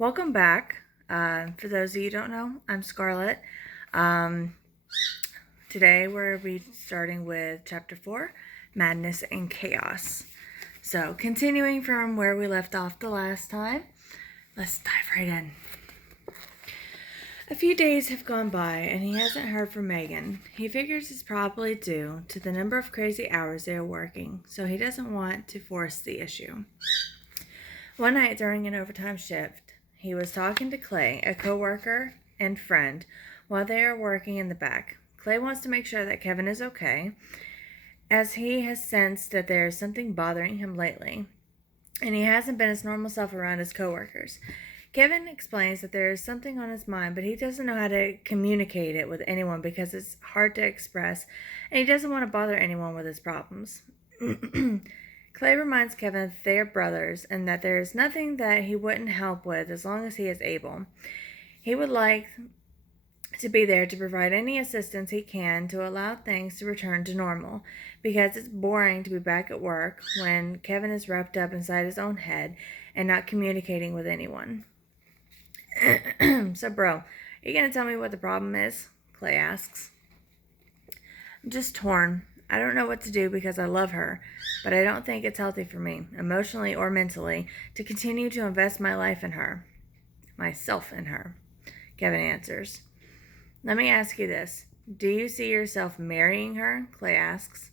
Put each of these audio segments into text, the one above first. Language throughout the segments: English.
Welcome back. For those of you who don't know, I'm Scarlett. Um, Today we'll be starting with Chapter 4, Madness and Chaos. So, continuing from where we left off the last time, let's dive right in. A few days have gone by and he hasn't heard from Megan. He figures it's probably due to the number of crazy hours they are working, so he doesn't want to force the issue. One night during an overtime shift, he was talking to Clay, a coworker and friend, while they are working in the back. Clay wants to make sure that Kevin is okay, as he has sensed that there is something bothering him lately, and he hasn't been his normal self around his coworkers. Kevin explains that there is something on his mind, but he doesn't know how to communicate it with anyone because it's hard to express, and he doesn't want to bother anyone with his problems. Clay reminds Kevin that they are brothers and that there is nothing that he wouldn't help with as long as he is able. He would like to be there to provide any assistance he can to allow things to return to normal, because it's boring to be back at work when Kevin is wrapped up inside his own head and not communicating with anyone. So, bro, are you going to tell me what the problem is? Clay asks. I'm just torn. I don't know what to do because I love her, but I don't think it's healthy for me, emotionally or mentally, to continue to invest my life in her. Myself in her, Kevin answers. Let me ask you this. Do you see yourself marrying her? Clay asks.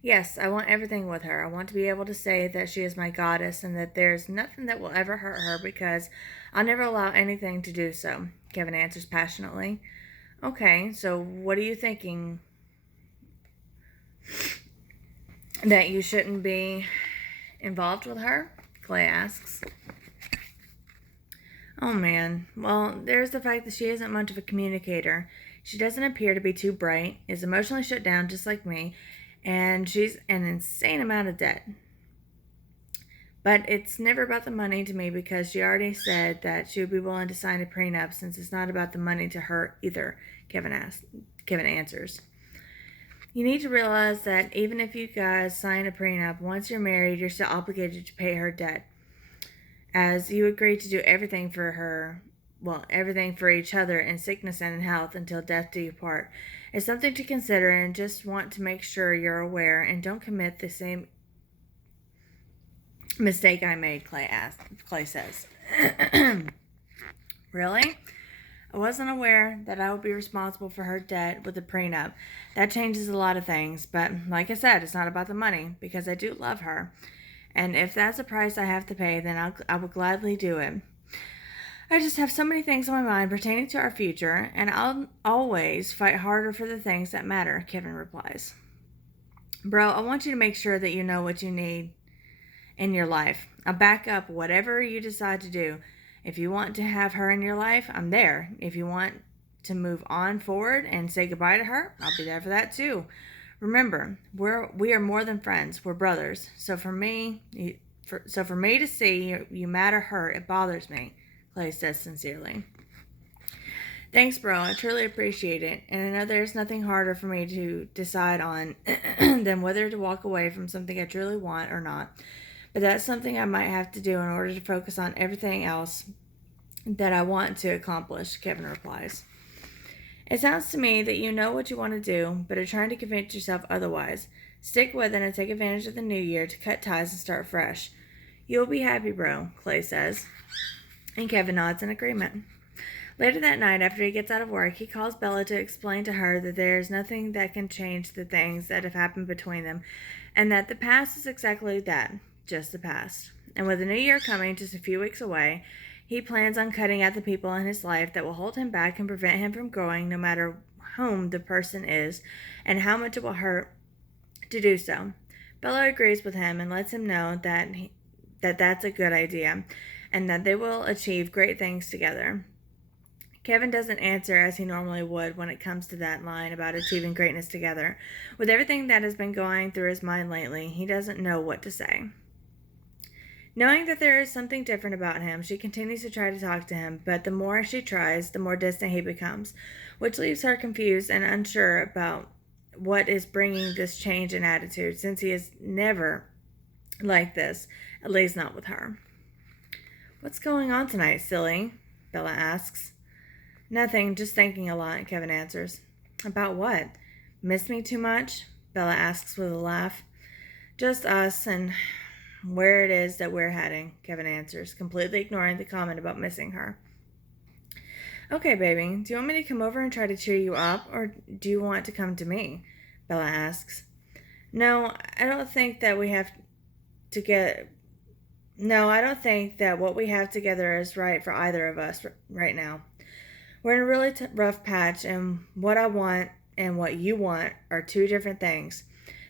Yes, I want everything with her. I want to be able to say that she is my goddess and that there's nothing that will ever hurt her because I'll never allow anything to do so, Kevin answers passionately. Okay, so what are you thinking? That you shouldn't be involved with her? Clay asks. Oh man, well, there's the fact that she isn't much of a communicator. She doesn't appear to be too bright, is emotionally shut down just like me, and she's an insane amount of debt. But it's never about the money to me because she already said that she would be willing to sign a prenup since it's not about the money to her either, Kevin answers. You need to realize that even if you guys sign a prenup, once you're married, you're still obligated to pay her debt, as you agreed to do everything for her, everything for each other in sickness and in health until death do you part. It's something to consider and just want to make sure you're aware and don't commit the same mistake I made, Clay says. Really? I wasn't aware that I would be responsible for her debt with the prenup. That changes a lot of things, but like I said, it's not about the money because I do love her. And if that's a price I have to pay, then I will gladly do it. I just have so many things on my mind pertaining to our future, and I'll always fight harder for the things that matter, Kevin replies. Bro, I want you to make sure that you know what you need in your life. I'll back up whatever you decide to do. If you want to have her in your life, I'm there. If you want to move on forward and say goodbye to her, I'll be there for that too. Remember, we are more than friends. We're brothers. So for me to see you mad or hurt, it bothers me, Clay says sincerely. Thanks, bro. I truly appreciate it. And I know there's nothing harder for me to decide on than whether to walk away from something I truly want or not. But that's something I might have to do in order to focus on everything else that I want to accomplish, Kevin replies. It sounds to me that you know what you want to do, but are trying to convince yourself otherwise. Stick with it and take advantage of the new year to cut ties and start fresh. You'll be happy, bro, Clay says. And Kevin nods in agreement. Later that night, after he gets out of work, he calls Bella to explain to her that there is nothing that can change the things that have happened between them, and that the past is exactly that, just the past. And with the new year coming just a few weeks away, he plans on cutting out the people in his life that will hold him back and prevent him from growing, no matter whom the person is and how much it will hurt to do so. Bella agrees with him and lets him know that that's a good idea and that they will achieve great things together. Kevin doesn't answer as he normally would when it comes to that line about achieving greatness together. With everything that has been going through his mind lately, he doesn't know what to say. Knowing that there is something different about him, she continues to try to talk to him, but the more she tries, the more distant he becomes, which leaves her confused and unsure about what is bringing this change in attitude, since he is never like this, at least not with her. What's going on tonight, silly? Bella asks. Nothing, just thinking a lot, Kevin answers. About what? Miss me too much? Bella asks with a laugh. Just us and where it is that we're heading, Kevin answers, completely ignoring the comment about missing her. Okay, baby, do you want me to come over and try to cheer you up, or do you want to come to me? Bella asks. No, I don't think that we have to get. No, I don't think that what we have together is right for either of us right now. We're in a really rough patch, and what I want and what you want are two different things.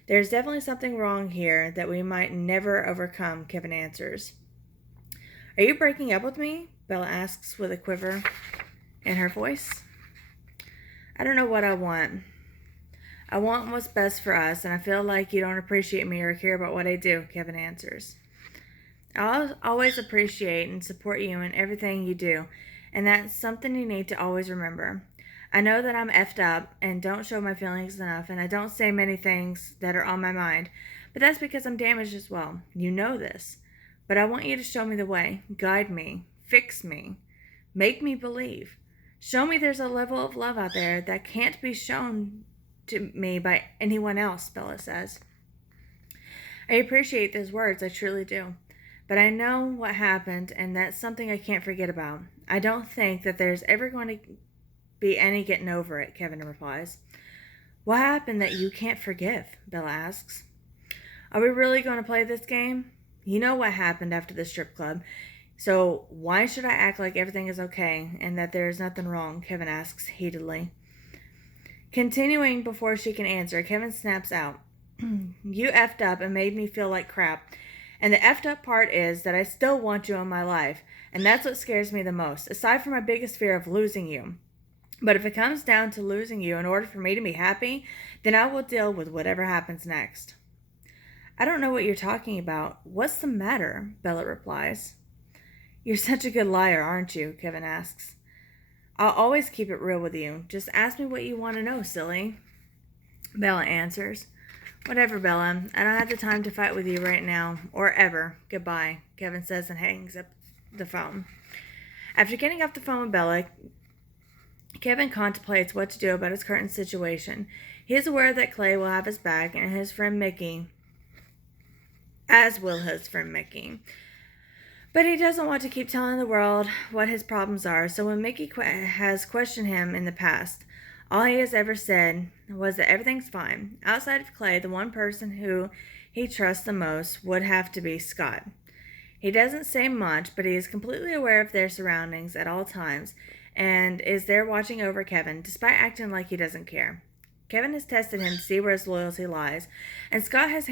There's definitely something wrong here that we might never overcome, Kevin answers. Are you breaking up with me? Bella asks with a quiver in her voice. I don't know what I want. I want what's best for us, and I feel like you don't appreciate me or care about what I do, Kevin answers. I'll always appreciate and support you in everything you do, and that's something you need to always remember. I know that I'm effed up and don't show my feelings enough, and I don't say many things that are on my mind, but that's because I'm damaged as well. You know this. But I want you to show me the way, guide me, fix me, make me believe. Show me there's a level of love out there that can't be shown to me by anyone else, Bella says. I appreciate those words, I truly do. But I know what happened, and that's something I can't forget about. I don't think that there's ever going to be any getting over it, Kevin replies. What happened that you can't forgive? Bella asks. Are we really going to play this game? You know what happened after the strip club, so why should I act like everything is okay and that there is nothing wrong? Kevin asks heatedly. Continuing before she can answer, Kevin snaps out. You effed up and made me feel like crap. And the effed up part is that I still want you in my life, and that's what scares me the most, aside from my biggest fear of losing you. But if it comes down to losing you in order for me to be happy, then I will deal with whatever happens next. I don't know what you're talking about. What's the matter? Bella replies. You're such a good liar, aren't you? Kevin asks. I'll always keep it real with you. Just ask me what you want to know, silly. Bella answers. Whatever, Bella. I don't have the time to fight with you right now, or ever. Goodbye, Kevin says and hangs up the phone. After getting off the phone with Bella, Kevin contemplates what to do about his current situation. He is aware that Clay will have his back, and his friend Mickey, as will his friend Mickey. But he doesn't want to keep telling the world what his problems are, so when Mickey has questioned him in the past, all he has ever said was that everything's fine. Outside of Clay, the one person who he trusts the most would have to be Scott. He doesn't say much, but he is completely aware of their surroundings at all times and is there watching over Kevin, despite acting like he doesn't care. Kevin has tested him to see where his loyalty lies, and Scott has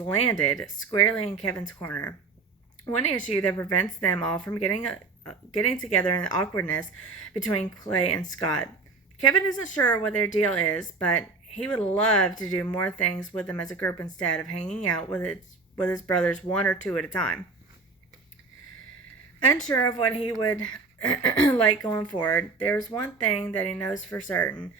landed squarely in Kevin's corner. One issue that prevents them all from getting together in the awkwardness between Clay and Scott. Kevin isn't sure what their deal is, but he would love to do more things with them as a group instead of hanging out with his brothers one or two at a time. Unsure of what he would like going forward, there is one thing that he knows for certain,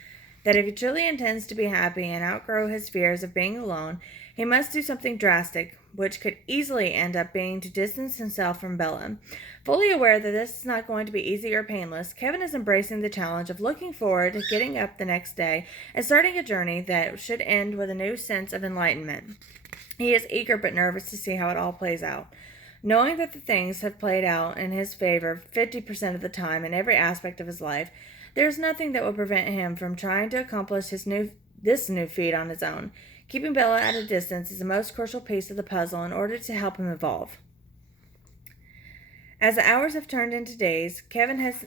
that if he truly intends to be happy and outgrow his fears of being alone, he must do something drastic, which could easily end up being to distance himself from Bella. Fully aware that this is not going to be easy or painless, Kevin is embracing the challenge of looking forward to getting up the next day and starting a journey that should end with a new sense of enlightenment. He is eager but nervous to see how it all plays out. Knowing that the things have played out in his favor 50% of the time in every aspect of his life, there is nothing that will prevent him from trying to accomplish this new feat on his own. Keeping Bella at a distance is the most crucial piece of the puzzle in order to help him evolve. As the hours have turned into days, Kevin has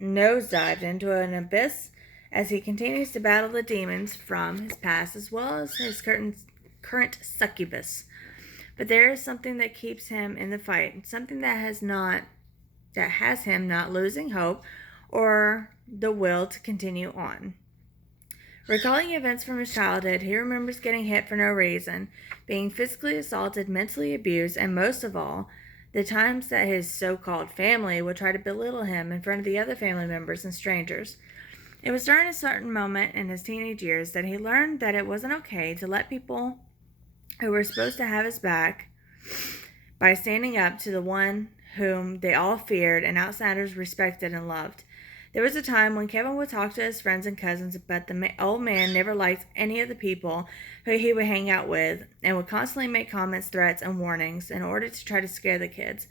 nosedived into an abyss as he continues to battle the demons from his past as well as his current succubus. But there is something that keeps him in the fight, something that has him not losing hope or the will to continue on. Recalling events from his childhood, he remembers getting hit for no reason, being physically assaulted, mentally abused, and most of all, the times that his so-called family would try to belittle him in front of the other family members and strangers. It was during a certain moment in his teenage years that he learned that it wasn't okay to let people who were supposed to have his back by standing up to the one whom they all feared and outsiders respected and loved. There was a time when Kevin would talk to his friends and cousins, but the old man never liked any of the people who he would hang out with and would constantly make comments, threats, and warnings in order to try to scare the kids.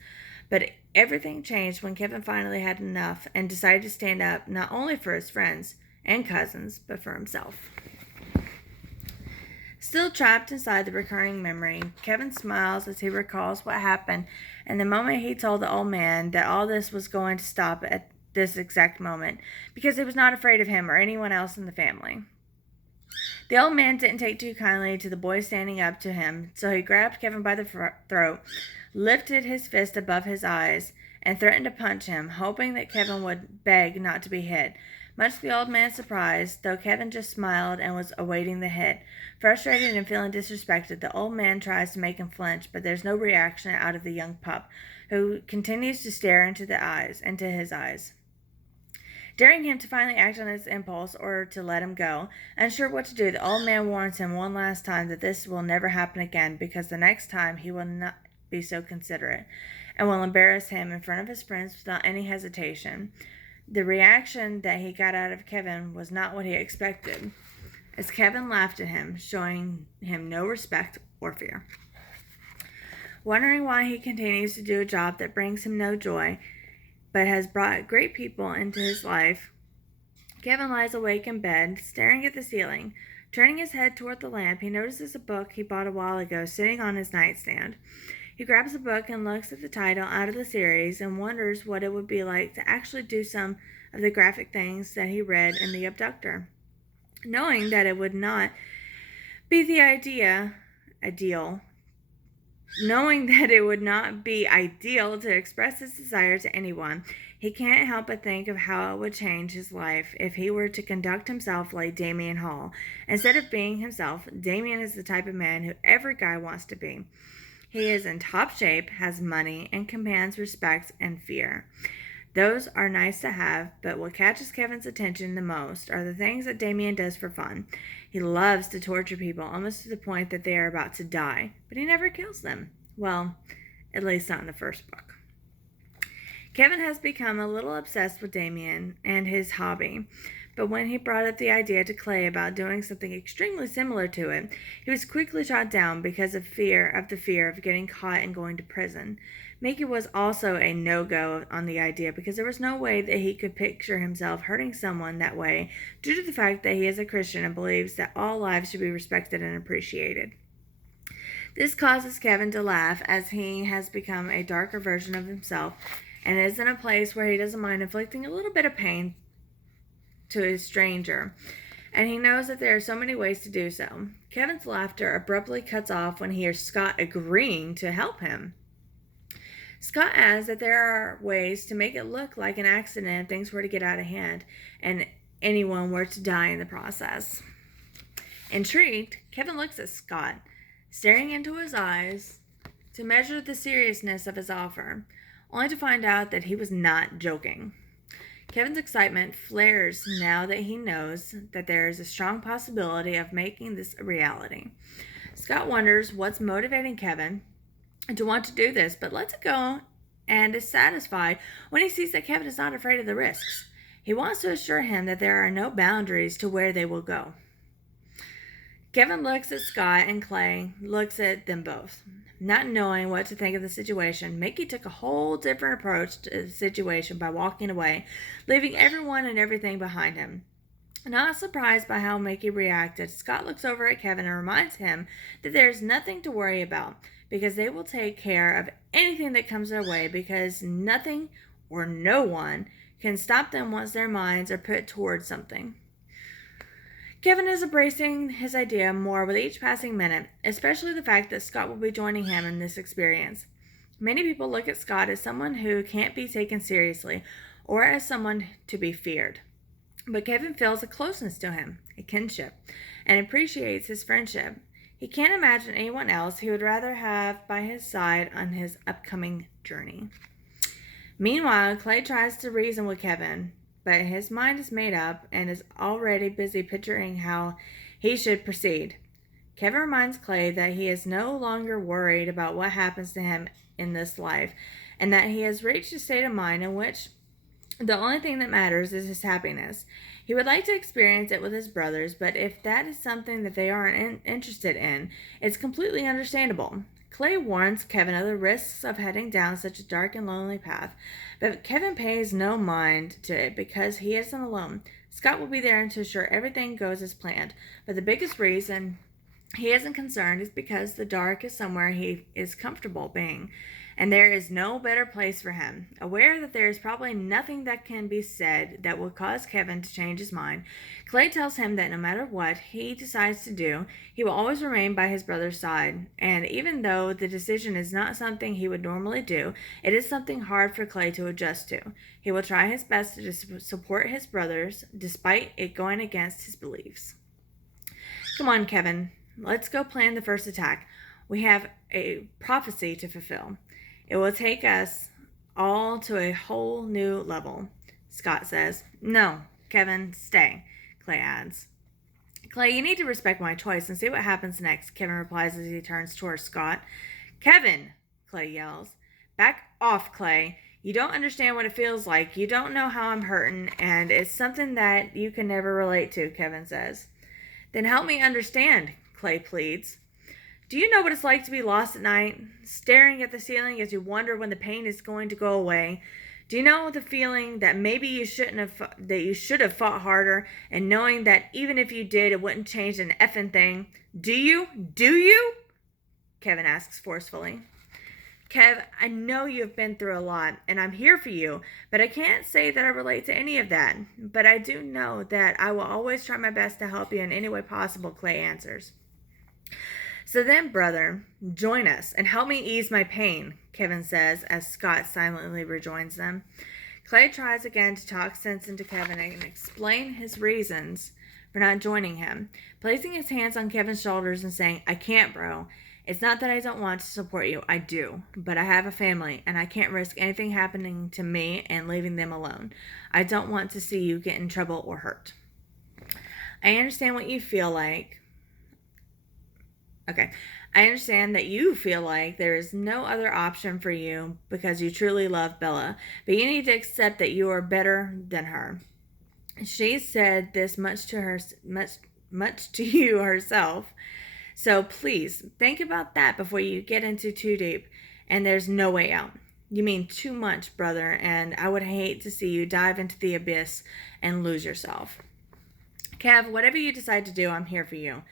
But everything changed when Kevin finally had enough and decided to stand up not only for his friends and cousins, but for himself. Still trapped inside the recurring memory, Kevin smiles as he recalls what happened and the moment he told the old man that all this was going to stop at this exact moment because he was not afraid of him or anyone else in the family. The old man didn't take too kindly to the boy standing up to him, so he grabbed Kevin by the throat, lifted his fist above his eyes, and threatened to punch him, hoping that Kevin would beg not to be hit. Much to the old man's surprise, though Kevin just smiled and was awaiting the hit. Frustrated and feeling disrespected, the old man tries to make him flinch, but there's no reaction out of the young pup, who continues to stare into his eyes. Daring him to finally act on his impulse or to let him go, unsure what to do, the old man warns him one last time that this will never happen again because the next time he will not be so considerate and will embarrass him in front of his friends without any hesitation. The reaction that he got out of Kevin was not what he expected, as Kevin laughed at him, showing him no respect or fear. Wondering why he continues to do a job that brings him no joy, but has brought great people into his life, Kevin lies awake in bed, staring at the ceiling. Turning his head toward the lamp, he notices a book he bought a while ago sitting on his nightstand. He grabs the book and looks at the title out of the series and wonders what it would be like to actually do some of the graphic things that he read in The Abductor. Knowing that it would not be ideal to express his desire to anyone, he can't help but think of how it would change his life if he were to conduct himself like Damien Hall. Instead of being himself, Damien is the type of man who every guy wants to be. He is in top shape, has money, and commands respect and fear. Those are nice to have, but what catches Kevin's attention the most are the things that Damien does for fun. He loves to torture people, almost to the point that they are about to die, but he never kills them. Well, at least not in the first book. Kevin has become a little obsessed with Damien and his hobby, but when he brought up the idea to Clay about doing something extremely similar to it, he was quickly shot down because of the fear of getting caught and going to prison. Mickey was also a no-go on the idea because there was no way that he could picture himself hurting someone that way due to the fact that he is a Christian and believes that all lives should be respected and appreciated. This causes Kevin to laugh as he has become a darker version of himself and is in a place where he doesn't mind inflicting a little bit of pain to a stranger, and he knows that there are so many ways to do so. Kevin's laughter abruptly cuts off when he hears Scott agreeing to help him. Scott adds that there are ways to make it look like an accident if things were to get out of hand and anyone were to die in the process. Intrigued, Kevin looks at Scott, staring into his eyes to measure the seriousness of his offer, only to find out that he was not joking. Kevin's excitement flares now that he knows that there is a strong possibility of making this a reality. Scott wonders what's motivating Kevin to want to do this, but lets it go and is satisfied when he sees that Kevin is not afraid of the risks. He wants to assure him that there are no boundaries to where they will go. Kevin looks at Scott and Clay, looks at them both. Not knowing what to think of the situation, Mickey took a whole different approach to the situation by walking away, leaving everyone and everything behind him. Not surprised by how Mickey reacted, Scott looks over at Kevin and reminds him that there's nothing to worry about because they will take care of anything that comes their way because nothing or no one can stop them once their minds are put towards something. Kevin is embracing his idea more with each passing minute, especially the fact that Scott will be joining him in this experience. Many people look at Scott as someone who can't be taken seriously or as someone to be feared. But Kevin feels a closeness to him, a kinship, and appreciates his friendship. He can't imagine anyone else he would rather have by his side on his upcoming journey. Meanwhile, Clay tries to reason with Kevin, but his mind is made up and is already busy picturing how he should proceed. Kevin reminds Clay that he is no longer worried about what happens to him in this life, and that he has reached a state of mind in which the only thing that matters is his happiness. He would like to experience it with his brothers, but if that is something that they aren't interested in, it's completely understandable. Clay warns Kevin of the risks of heading down such a dark and lonely path, but Kevin pays no mind to it because he isn't alone. Scott will be there to ensure everything goes as planned, but the biggest reason he isn't concerned is because the dark is somewhere he is comfortable being, and there is no better place for him. Aware that there is probably nothing that can be said that will cause Kevin to change his mind, Clay tells him that no matter what he decides to do, he will always remain by his brother's side. And even though the decision is not something he would normally do, it is something hard for Clay to adjust to. He will try his best to support his brothers, despite it going against his beliefs. Come on, Kevin. Let's go plan the first attack. We have a prophecy to fulfill. It will take us all to a whole new level, Scott says. No, Kevin, stay, Clay adds. Clay, you need to respect my choice and see what happens next, Kevin replies as he turns towards Scott. Kevin, Clay yells. Back off, Clay. You don't understand what it feels like. You don't know how I'm hurting, and it's something that you can never relate to, Kevin says. Then help me understand, Clay pleads. Do you know what it's like to be lost at night, staring at the ceiling as you wonder when the pain is going to go away? Do you know the feeling that maybe you should have fought harder, and knowing that even if you did, it wouldn't change an effing thing? Do you? Do you? Kevin asks forcefully. Kev, I know you've been through a lot, and I'm here for you, but I can't say that I relate to any of that. But I do know that I will always try my best to help you in any way possible, Clay answers. So then, brother, join us and help me ease my pain, Kevin says as Scott silently rejoins them. Clay tries again to talk sense into Kevin and explain his reasons for not joining him, placing his hands on Kevin's shoulders and saying, I can't, bro. It's not that I don't want to support you. I do. But I have a family, and I can't risk anything happening to me and leaving them alone. I don't want to see you get in trouble or hurt. I understand what you feel like. Okay. I understand that you feel like there is no other option for you because you truly love Bella, but you need to accept that you are better than her. She said this much to you herself. So please think about that before you get into too deep, and there's no way out. You mean too much, brother, and I would hate to see you dive into the abyss and lose yourself. Kev, whatever you decide to do, I'm here for you.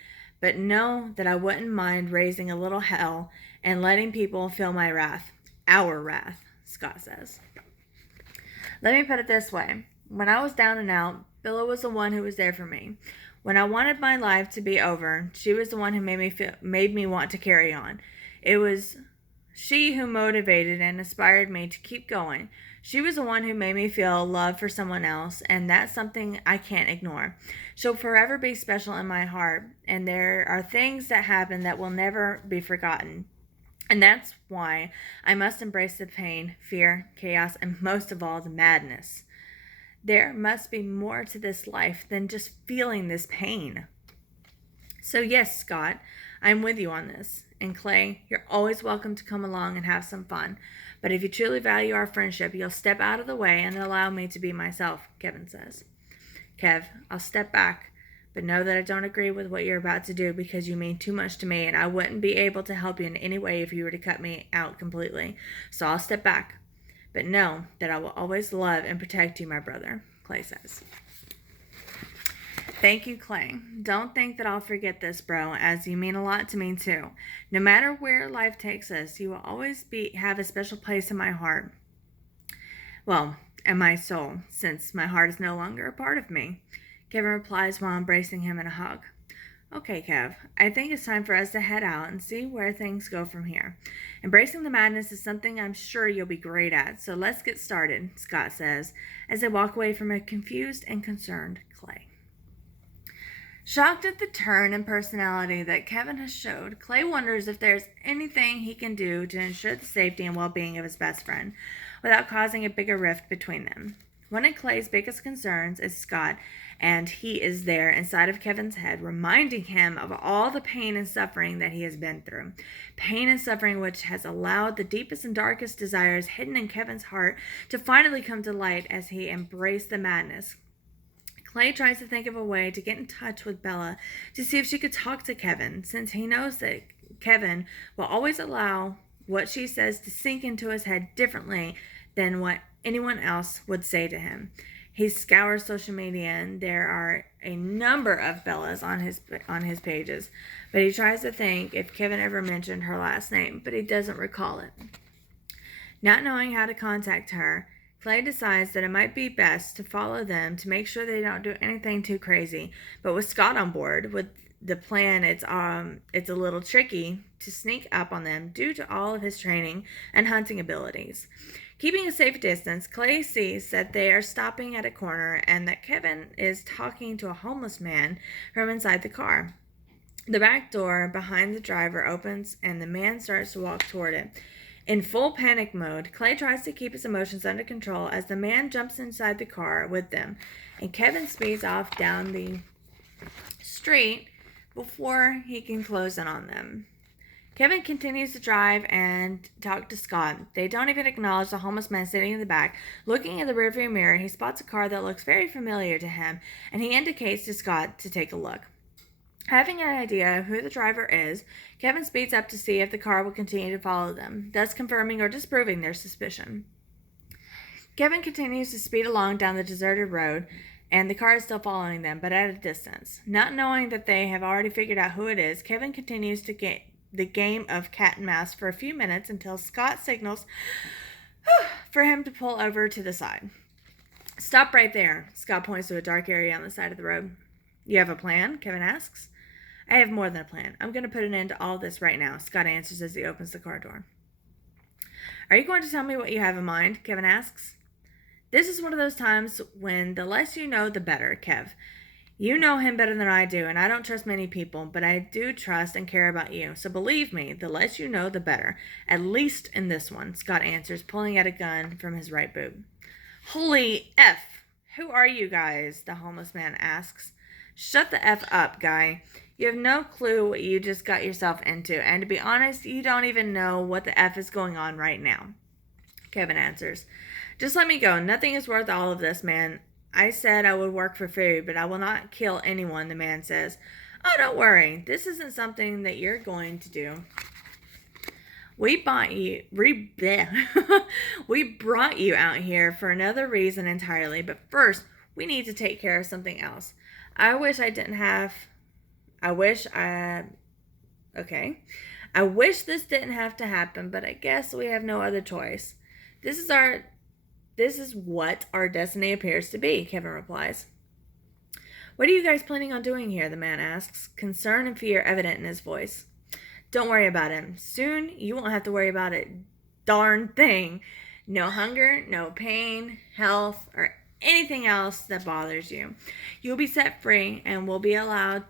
But know that I wouldn't mind raising a little hell and letting people feel my wrath. Our wrath, Scott says. Let me put it this way. When I was down and out, Bella was the one who was there for me. When I wanted my life to be over, she was the one who made me want to carry on. It was she who motivated and inspired me to keep going. She was the one who made me feel love for someone else, and that's something I can't ignore. She'll forever be special in my heart, and there are things that happen that will never be forgotten. And that's why I must embrace the pain, fear, chaos, and most of all, the madness. There must be more to this life than just feeling this pain. So yes, Scott, I'm with you on this. And Clay, you're always welcome to come along and have some fun. But if you truly value our friendship, you'll step out of the way and allow me to be myself, Kevin says. Kev, I'll step back, but know that I don't agree with what you're about to do because you mean too much to me, and I wouldn't be able to help you in any way if you were to cut me out completely. So I'll step back. But know that I will always love and protect you, my brother, Clay says. Thank you, Clay. Don't think that I'll forget this, bro, as you mean a lot to me, too. No matter where life takes us, you will always have a special place in my heart. Well, and my soul, since my heart is no longer a part of me. Kevin replies while embracing him in a hug. Okay, Kev, I think it's time for us to head out and see where things go from here. Embracing the madness is something I'm sure you'll be great at, so let's get started, Scott says, as they walk away from a confused and concerned Clay. Shocked at the turn in personality that Kevin has showed, Clay wonders if there's anything he can do to ensure the safety and well-being of his best friend without causing a bigger rift between them. One of Clay's biggest concerns is Scott, and he is there inside of Kevin's head, reminding him of all the pain and suffering that he has been through. Pain and suffering which has allowed the deepest and darkest desires hidden in Kevin's heart to finally come to light as he embraced the madness. Clay tries to think of a way to get in touch with Bella to see if she could talk to Kevin, since he knows that Kevin will always allow what she says to sink into his head differently than what anyone else would say to him. He scours social media, and there are a number of Bellas on his pages, but he tries to think if Kevin ever mentioned her last name, but he doesn't recall it. Not knowing how to contact her, Clay decides that it might be best to follow them to make sure they don't do anything too crazy. But with Scott on board with the plan, it's a little tricky to sneak up on them due to all of his training and hunting abilities. Keeping a safe distance, Clay sees that they are stopping at a corner and that Kevin is talking to a homeless man from inside the car. The back door behind the driver opens and the man starts to walk toward it. In full panic mode, Clay tries to keep his emotions under control as the man jumps inside the car with them, and Kevin speeds off down the street before he can close in on them. Kevin continues to drive and talk to Scott. They don't even acknowledge the homeless man sitting in the back. Looking in the rearview mirror, he spots a car that looks very familiar to him, and he indicates to Scott to take a look. Having an idea of who the driver is, Kevin speeds up to see if the car will continue to follow them, thus confirming or disproving their suspicion. Kevin continues to speed along down the deserted road, and the car is still following them, but at a distance. Not knowing that they have already figured out who it is, Kevin continues to get the game of cat and mouse for a few minutes until Scott signals for him to pull over to the side. Stop right there, Scott points to a dark area on the side of the road. You have a plan? Kevin asks. I have more than a plan. I'm going to put an end to all this right now, Scott answers as he opens the car door. Are you going to tell me what you have in mind? Kevin asks. This is one of those times when the less you know, the better, Kev. You know him better than I do, and I don't trust many people, but I do trust and care about you. So believe me, the less you know, the better. At least in this one, Scott answers, pulling out a gun from his right boot. Holy F! Who are you guys? The homeless man asks. Shut the F up, guy. You have no clue what you just got yourself into, and to be honest, you don't even know what the F is going on right now. Kevin answers. Just let me go. Nothing is worth all of this, man. I said I would work for food, but I will not kill anyone, the man says. Oh, don't worry. This isn't something that you're going to do. We brought you out here for another reason entirely, but first, we need to take care of something else. I wish this didn't have to happen, but I guess we have no other choice. This is what our destiny appears to be, Kevin replies. What are you guys planning on doing here? The man asks, concern and fear evident in his voice. Don't worry about him. Soon you won't have to worry about a darn thing. No hunger, no pain, health, or anything else that bothers you. You'll be set free and will be allowed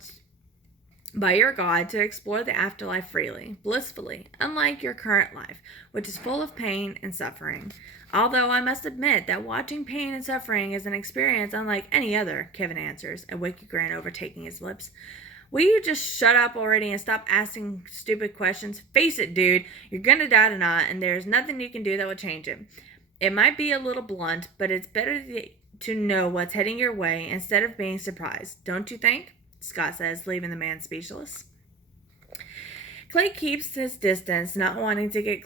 by your God to explore the afterlife freely, blissfully, unlike your current life, which is full of pain and suffering. Although I must admit that watching pain and suffering is an experience unlike any other, Kevin answers, a wicked grin overtaking his lips. Will you just shut up already and stop asking stupid questions? Face it, dude, you're gonna die tonight, and there's nothing you can do that will change it. It might be a little blunt, but it's better to know what's heading your way instead of being surprised, don't you think? Scott says, leaving the man speechless. Clay keeps his distance, not wanting to get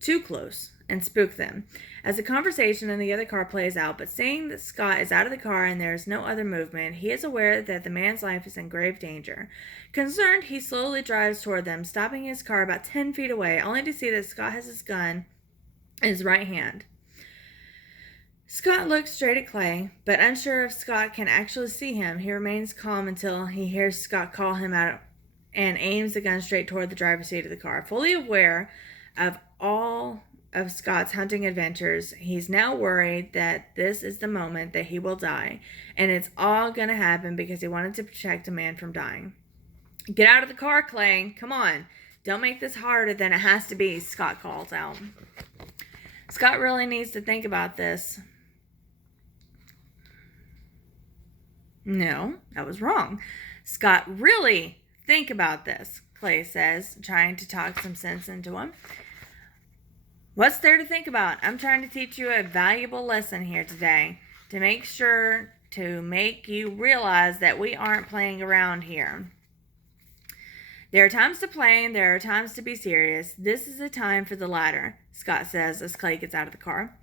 too close, and spook them. As the conversation in the other car plays out, but seeing that Scott is out of the car and there is no other movement, he is aware that the man's life is in grave danger. Concerned, he slowly drives toward them, stopping his car about 10 feet away, only to see that Scott has his gun in his right hand. Scott looks straight at Clay, but unsure if Scott can actually see him, he remains calm until he hears Scott call him out and aims the gun straight toward the driver's seat of the car. Fully aware of all of Scott's hunting adventures, he's now worried that this is the moment that he will die, and it's all gonna happen because he wanted to protect a man from dying. Get out of the car, Clay. Come on. Don't make this harder than it has to be, Scott calls out. Scott really needs to think about this. No, that was wrong. Scott, really think about this, Clay says, trying to talk some sense into him. What's there to think about? I'm trying to teach you a valuable lesson here today to make you realize that we aren't playing around here. There are times to play and there are times to be serious. This is a time for the latter, Scott says as Clay gets out of the car.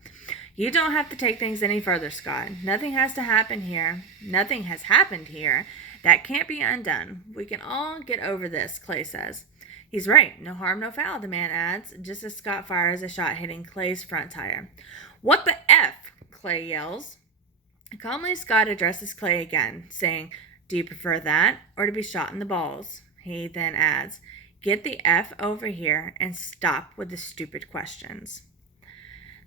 You don't have to take things any further, Scott. Nothing has to happen here. Nothing has happened here. That can't be undone. We can all get over this, Clay says. He's right. No harm, no foul, the man adds, just as Scott fires a shot hitting Clay's front tire. What the F? Clay yells. Calmly, Scott addresses Clay again, saying, Do you prefer that or to be shot in the balls? He then adds, Get the F over here and stop with the stupid questions.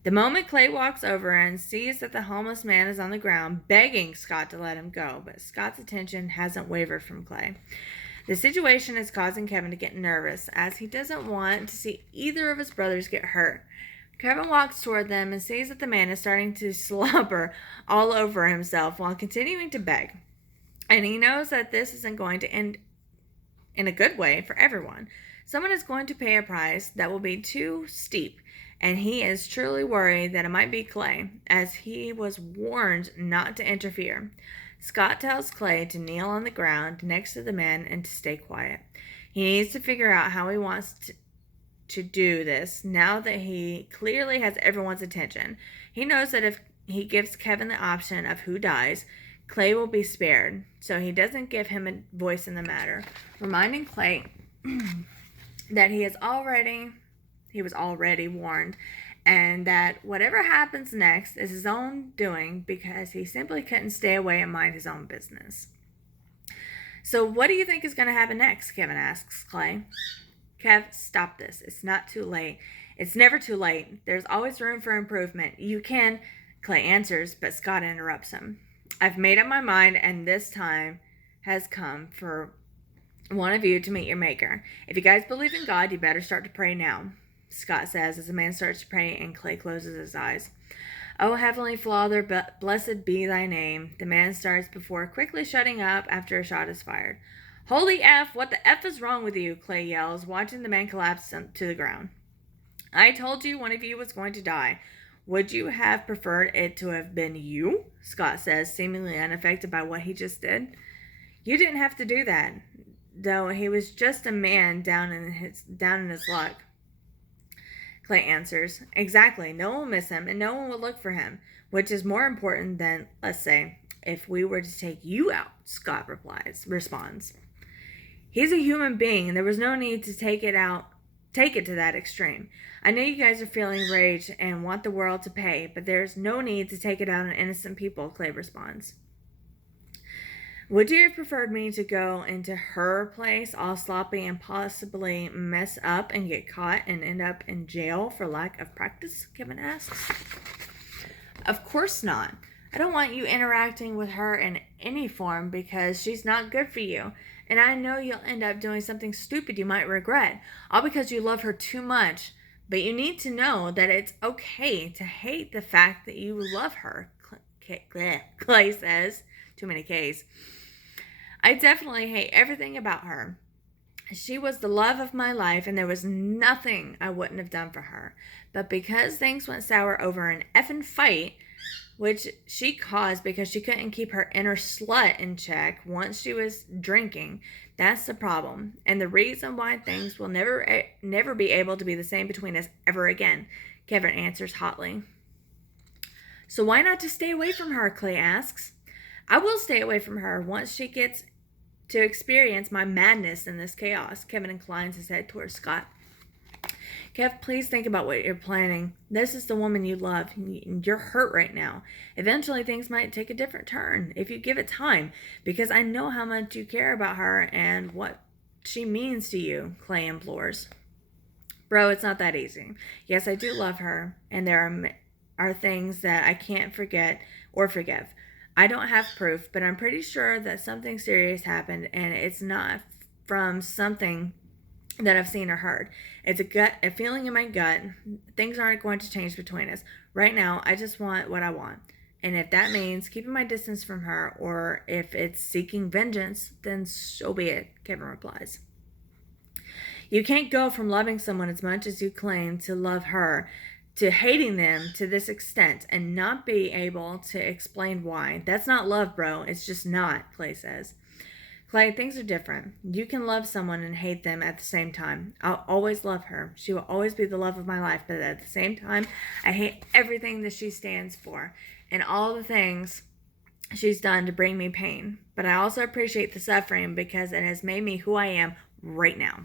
The moment Clay walks over and sees that the homeless man is on the ground, begging Scott to let him go, but Scott's attention hasn't wavered from Clay. The situation is causing Kevin to get nervous, as he doesn't want to see either of his brothers get hurt. Kevin walks toward them and sees that the man is starting to slobber all over himself while continuing to beg. And he knows that this isn't going to end in a good way for everyone. Someone is going to pay a price that will be too steep, and he is truly worried that it might be Clay, as he was warned not to interfere. Scott tells Clay to kneel on the ground next to the man and to stay quiet. He needs to figure out how he wants to do this now that he clearly has everyone's attention. He knows that if he gives Kevin the option of who dies, Clay will be spared, so he doesn't give him a voice in the matter, reminding Clay that he was already warned, and that whatever happens next is his own doing because he simply couldn't stay away and mind his own business. So what do you think is going to happen next? Kevin asks Clay. Kev, stop this. It's not too late. It's never too late. There's always room for improvement. You can, Clay answers, but Scott interrupts him. I've made up my mind, and this time has come for one of you to meet your maker. If you guys believe in God, you better start to pray now, Scott says as the man starts to pray and Clay closes his eyes. Oh, Heavenly Father, blessed be thy name. The man starts before quickly shutting up after a shot is fired. Holy F, what the F is wrong with you? Clay yells, watching the man collapse to the ground. I told you one of you was going to die. Would you have preferred it to have been you? Scott says, seemingly unaffected by what he just did. You didn't have to do that, though he was just a man down in his luck. Clay answers, Exactly. No one will miss him, and no one will look for him, which is more important than, let's say, if we were to take you out, Scott responds. He's a human being, and there was no need to take it to that extreme. I know you guys are feeling rage and want the world to pay, but there's no need to take it out on innocent people, Clay responds. Would you have preferred me to go into her place all sloppy and possibly mess up and get caught and end up in jail for lack of practice? Kevin asks. Of course not. I don't want you interacting with her in any form because she's not good for you. And I know you'll end up doing something stupid you might regret, all because you love her too much. But you need to know that it's okay to hate the fact that you love her, Clay says. Too many K's. I definitely hate everything about her. She was the love of my life, and there was nothing I wouldn't have done for her. But because things went sour over an effing fight, which she caused because she couldn't keep her inner slut in check once she was drinking, that's the problem. And the reason why things will never be able to be the same between us ever again, Kevin answers hotly. So why not just stay away from her, Clay asks. I will stay away from her once she gets to experience my madness in this chaos. Kevin inclines his head towards Scott. Kev, please think about what you're planning. This is the woman you love, and you're hurt right now. Eventually, things might take a different turn if you give it time, because I know how much you care about her and what she means to you, Clay implores. Bro, it's not that easy. Yes, I do love her, and there are things that I can't forget or forgive. I don't have proof, but I'm pretty sure that something serious happened, and it's not from something that I've seen or heard. It's a feeling in my gut. Things aren't going to change between us. Right now, I just want what I want. And if that means keeping my distance from her, or if it's seeking vengeance, then so be it, Kevin replies. You can't go from loving someone as much as you claim to love her to hating them to this extent and not be able to explain why. That's not love, bro. It's just not, Clay says. Clay, things are different. You can love someone and hate them at the same time. I'll always love her. She will always be the love of my life, but at the same time, I hate everything that she stands for and all the things she's done to bring me pain. But I also appreciate the suffering because it has made me who I am right now.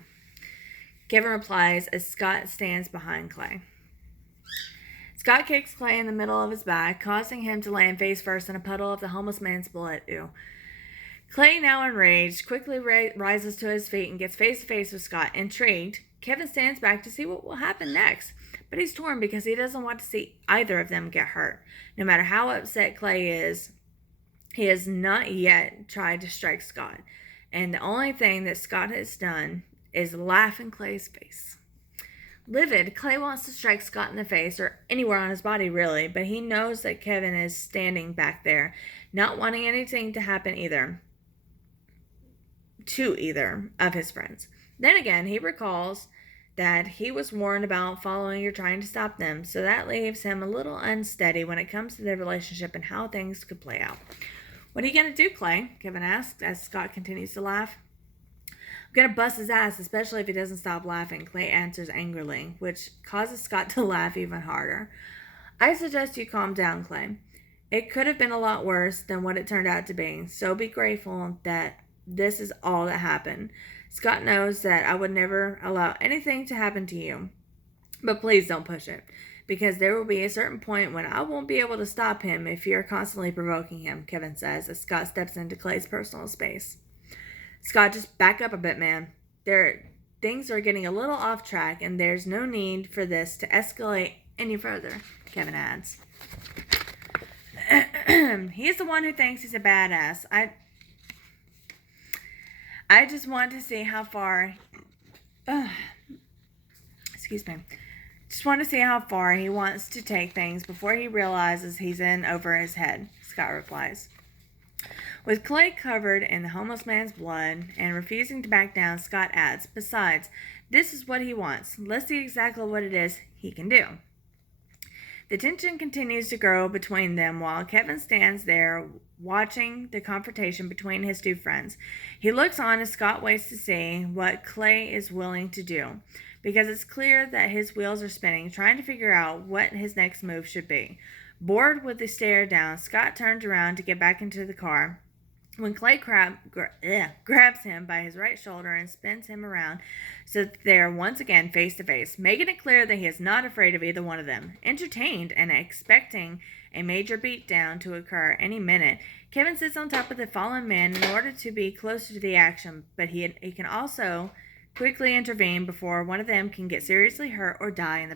Kevin replies as Scott stands behind Clay. Scott kicks Clay in the middle of his back, causing him to land face first in a puddle of the homeless man's blood. Ew. Clay, now enraged, quickly rises to his feet and gets face to face with Scott. Intrigued, Kevin stands back to see what will happen next, but he's torn because he doesn't want to see either of them get hurt. No matter how upset Clay is, he has not yet tried to strike Scott, and the only thing that Scott has done is laugh in Clay's face. Livid, Clay wants to strike Scott in the face, or anywhere on his body really, but he knows that Kevin is standing back there, not wanting anything to happen to either of his friends. Then again, he recalls that he was warned about following or trying to stop them, so that leaves him a little unsteady when it comes to their relationship and how things could play out. What are you going to do, Clay? Kevin asks as Scott continues to laugh. I'm going to bust his ass, especially if he doesn't stop laughing, Clay answers angrily, which causes Scott to laugh even harder. I suggest you calm down, Clay. It could have been a lot worse than what it turned out to be, so be grateful that this is all that happened. Scott knows that I would never allow anything to happen to you, but please don't push it, because there will be a certain point when I won't be able to stop him if you're constantly provoking him, Kevin says as Scott steps into Clay's personal space. Scott, just back up a bit, man. Things are getting a little off track, and there's no need for this to escalate any further, Kevin adds. He's the one who thinks he's a badass. I just want to see how far... excuse me. Just want to see how far he wants to take things before he realizes he's in over his head, Scott replies. With Clay covered in the homeless man's blood and refusing to back down, Scott adds, besides, this is what he wants. Let's see exactly what it is he can do. The tension continues to grow between them while Kevin stands there watching the confrontation between his two friends. He looks on as Scott waits to see what Clay is willing to do, because it's clear that his wheels are spinning, trying to figure out what his next move should be. Bored with the stare down, Scott turns around to get back into the car when Clay grabs him by his right shoulder and spins him around so that they're once again face to face, making it clear that he is not afraid of either one of them. Entertained and expecting a major beatdown to occur any minute, Kevin sits on top of the fallen man in order to be closer to the action, but he can also quickly intervene before one of them can get seriously hurt or die in the process.